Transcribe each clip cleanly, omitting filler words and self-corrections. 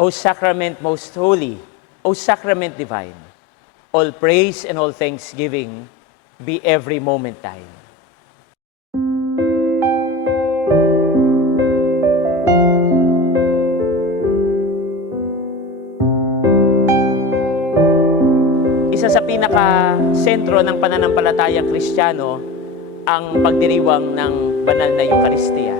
O Sacrament most holy, O Sacrament divine, all praise and all thanksgiving be every moment thine. Isa sa pinaka-sentro ng pananampalatayang Kristiyano ang pagdiriwang ng banal na Eucharistia.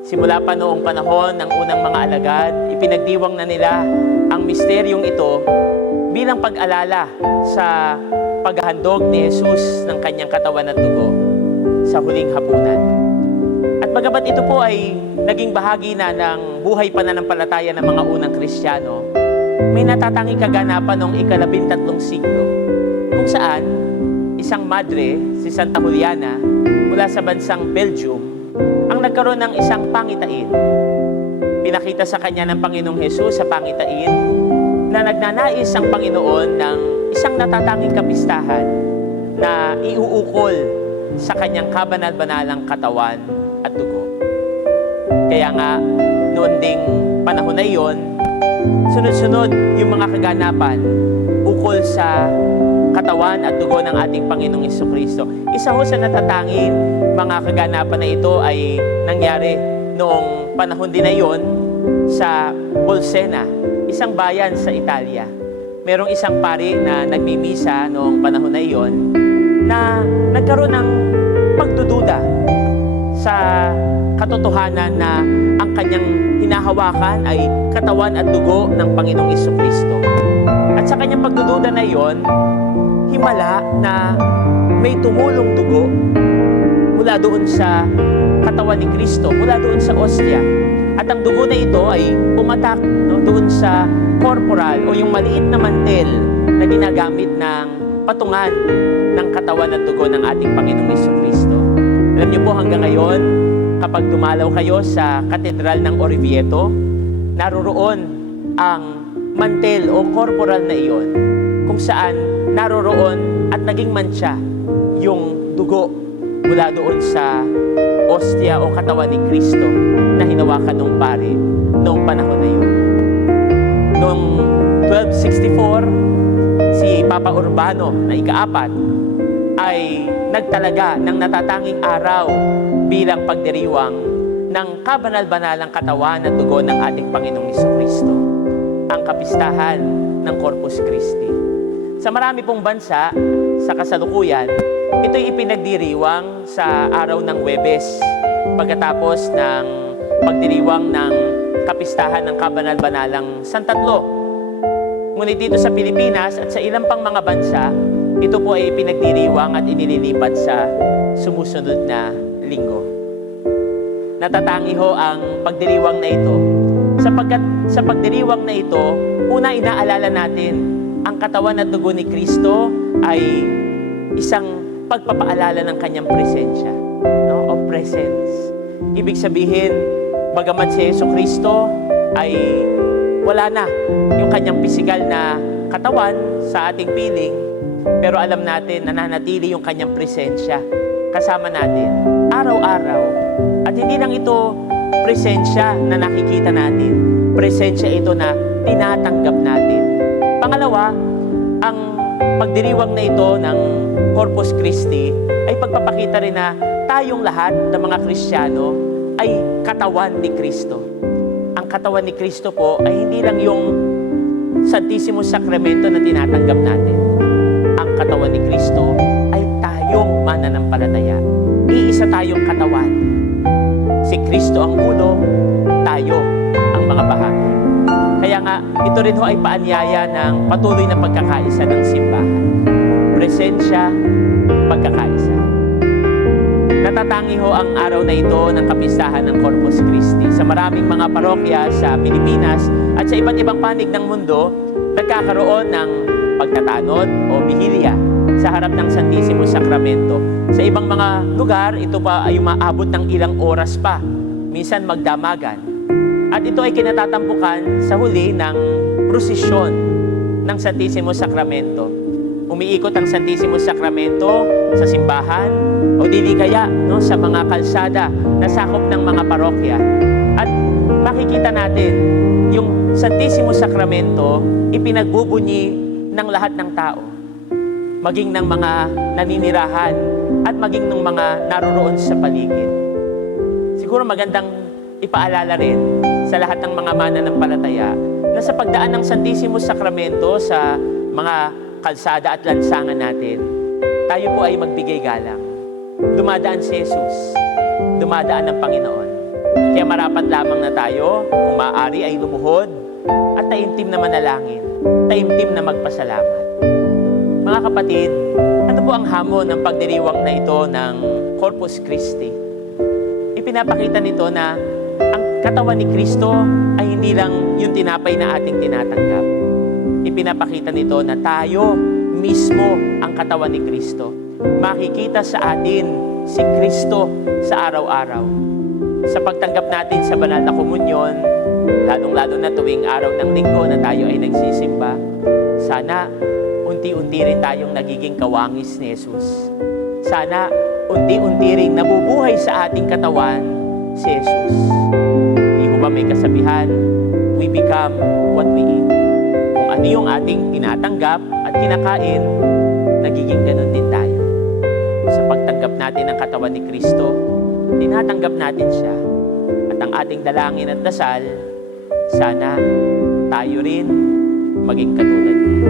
Simula pa noong panahon ng unang mga alagad, ipinagdiwang na nila ang misteryong ito bilang pag-alala sa paghahandog ni Jesus ng kanyang katawan at dugo sa huling hapunan. At bagamat ito po ay naging bahagi na ng buhay pananampalataya ng mga unang Kristiyano, may natatanging kaganapan noong ika-13 siglo kung saan isang madre, si Santa Juliana, mula sa bansang Belgium, ang nagkaroon ng isang pangitain. Pinakita sa kanya ng Panginoong Hesus sa pangitain na nagnanais ang Panginoon ng isang natatanging kapistahan na iuukol sa kanyang kabanal-banalang katawan at dugo. Kaya nga, noon ding panahon na iyon, sunod-sunod yung mga kaganapan ukol sa katawan at dugo ng ating Panginoong Jesucristo. Isa ho sa natatanging mga kaganapan na ito ay nangyari noong panahon din na iyon sa Bolsena, isang bayan sa Italia. Merong isang pari na nagmimisa noong panahon na iyon na nagkaroon ng pagdududa sa katotohanan na ang kanyang hinahawakan ay katawan at dugo ng Panginoong Jesucristo. At sa kanyang pagdududa na iyon, himala na may tumulong dugo mula doon sa katawan ni Kristo, mula doon sa ostia. At ang dugo na ito ay pumatak doon sa corporal o yung maliit na mantel na ginagamit ng patungan ng katawan at dugo ng ating Panginoong Jesucristo. Alam niyo po hanggang ngayon, kapag dumalaw kayo sa Katedral ng Orvieto, naroroon ang mantel o corporal na iyon kung saan naroroon at naging mantsa yung dugo mula doon sa ostia o katawan ni Kristo na hinawakan ng pari noong panahon na yun. Noong 1264, si Papa Urbano na ika-4 ay nagtalaga ng natatanging araw bilang pagdiriwang ng kabanal-banalang katawan at dugo ng ating Panginoong Jesucristo, ang kapistahan ng Corpus Christi. Sa marami pong bansa, sa kasalukuyan, ito'y ipinagdiriwang sa araw ng Huwebes, pagkatapos ng pagdiriwang ng kapistahan ng kabanal-banalang Santatlo. Ngunit dito sa Pilipinas at sa ilang pang mga bansa, ito po ay ipinagdiriwang at inililipat sa sumusunod na linggo. Natatangi ho ang pagdiriwang na ito, sapagkat sa pagdiriwang na ito, una inaalala natin ang katawan at dugo ni Kristo ay isang pagpapaalala ng kanyang presensya, no? O presence. Ibig sabihin, bagamat si Jesucristo ay wala na yung kanyang pisikal na katawan sa ating piling, pero alam natin na nananatili yung kanyang presensya kasama natin araw-araw. At hindi lang ito presensya na nakikita natin, presensya ito na tinatanggap natin. Pangalawa, ang pagdiriwang na ito ng Corpus Christi ay pagpapakita rin na tayong lahat ng mga Kristiyano ay katawan ni Kristo. Ang katawan ni Kristo po ay hindi lang yung Santisimo Sakramento na tinatanggap natin. Ang katawan ni Kristo ay tayong mananampalataya. Iisa tayong katawan. Si Kristo ang ulo, tayo ang mga bahagi. Kaya nga, ito rin ho ay paanyaya ng patuloy na pagkakaisa ng simbahan. Presensya, pagkakaisa. Natatangi ho ang araw na ito ng kapistahan ng Corpus Christi. Sa maraming mga parokya sa Pilipinas at sa iba't ibang panig ng mundo, nagkakaroon ng pagtatanod o bihilya sa harap ng Santisimo Sakramento. Sa ibang mga lugar, ito pa ay umaabot ng ilang oras pa, minsan magdamagan. At ito ay kinatatampukan sa huli ng prosesyon ng Santisimo Sakramento. Umiikot ang Santisimo Sakramento sa simbahan o dili kaya sa mga kalsada na sakop ng mga parokya. At makikita natin yung Santisimo Sakramento, ipinagbubunyi ng lahat ng tao, maging ng mga naninirahan at maging ng mga naroroon sa paligid. Siguro magandang ipaalala rin sa lahat ng mga mananampalataya na sa pagdaan ng Santisimo Sakramento sa mga kalsada at lansangan natin, tayo po ay magbigay galang. Dumadaan si Jesus, dumadaan ang Panginoon. Kaya marapat lamang na tayo, kung maaari ay lumuhod at taimtim na manalangin, taimtim na magpasalamat. Mga kapatid, ano po ang hamon ng pagdiriwang na ito ng Corpus Christi? Ipinapakita nito na ang katawan ni Kristo ay hindi lang yung tinapay na ating tinatanggap. Ipinapakita nito na tayo mismo ang katawan ni Kristo. Makikita sa atin si Kristo sa araw-araw. Sa pagtanggap natin sa banal na komunyon, lalong-lalo na tuwing araw ng linggo na tayo ay nagsisimba, sana unti-unti rin tayong nagiging kawangis ni Jesus. Sana unti-unti rin nabubuhay sa ating katawan si Jesus. Hindi ko ba may kasabihan, we become what we eat. Kung ano yung ating tinatanggap at kinakain, nagiging ganun din tayo. Sa pagtanggap natin ng katawan ni Kristo, tinatanggap natin siya. At ang ating dalangin at dasal, sana tayo rin maging katulad niya.